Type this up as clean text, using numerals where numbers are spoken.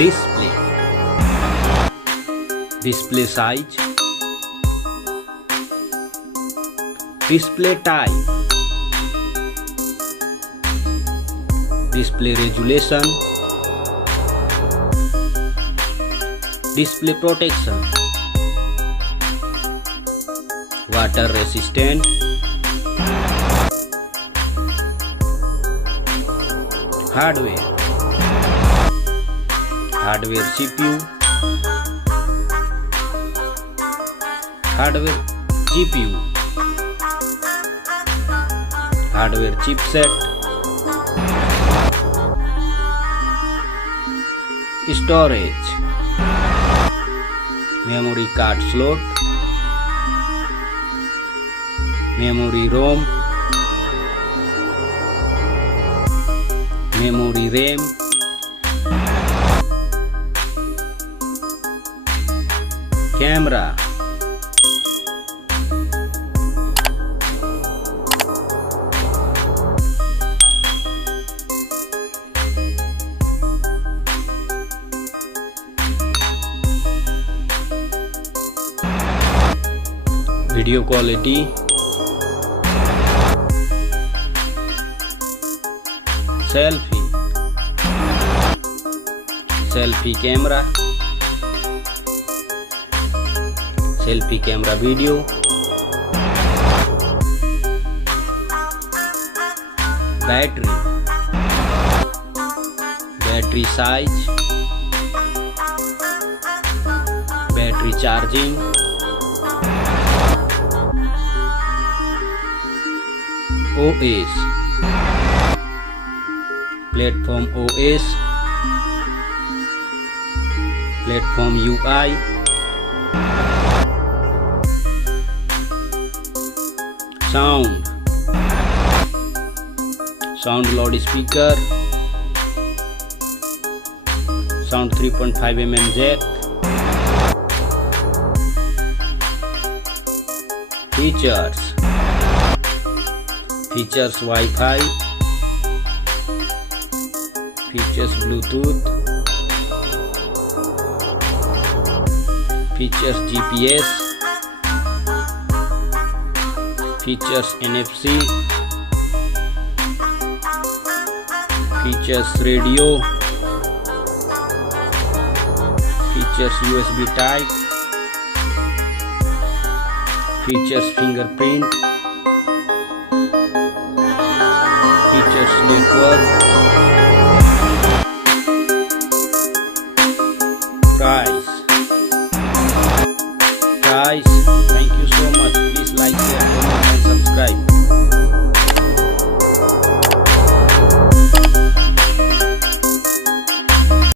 Display. Display size. Display type. Display resolution. Display protection. Water resistant. Hardware. Hardware CPU. Hardware GPU. Hardware chipset. Storage. Memory card slot. Memory ROM. Memory RAM. Camera. Video quality. Selfie. Selfie camera. Selfie camera video. Battery. Battery size. Battery charging. OS. Platform OS. Platform UI. Sound. Sound loudspeaker. Sound 3.5 mm jack. Features. Features Wi-Fi. Features Bluetooth. Features GPS. Features NFC. Features radio. Features USB type. Features fingerprint. Features network. Price. Thank you so much. Please like, share, comment and subscribe.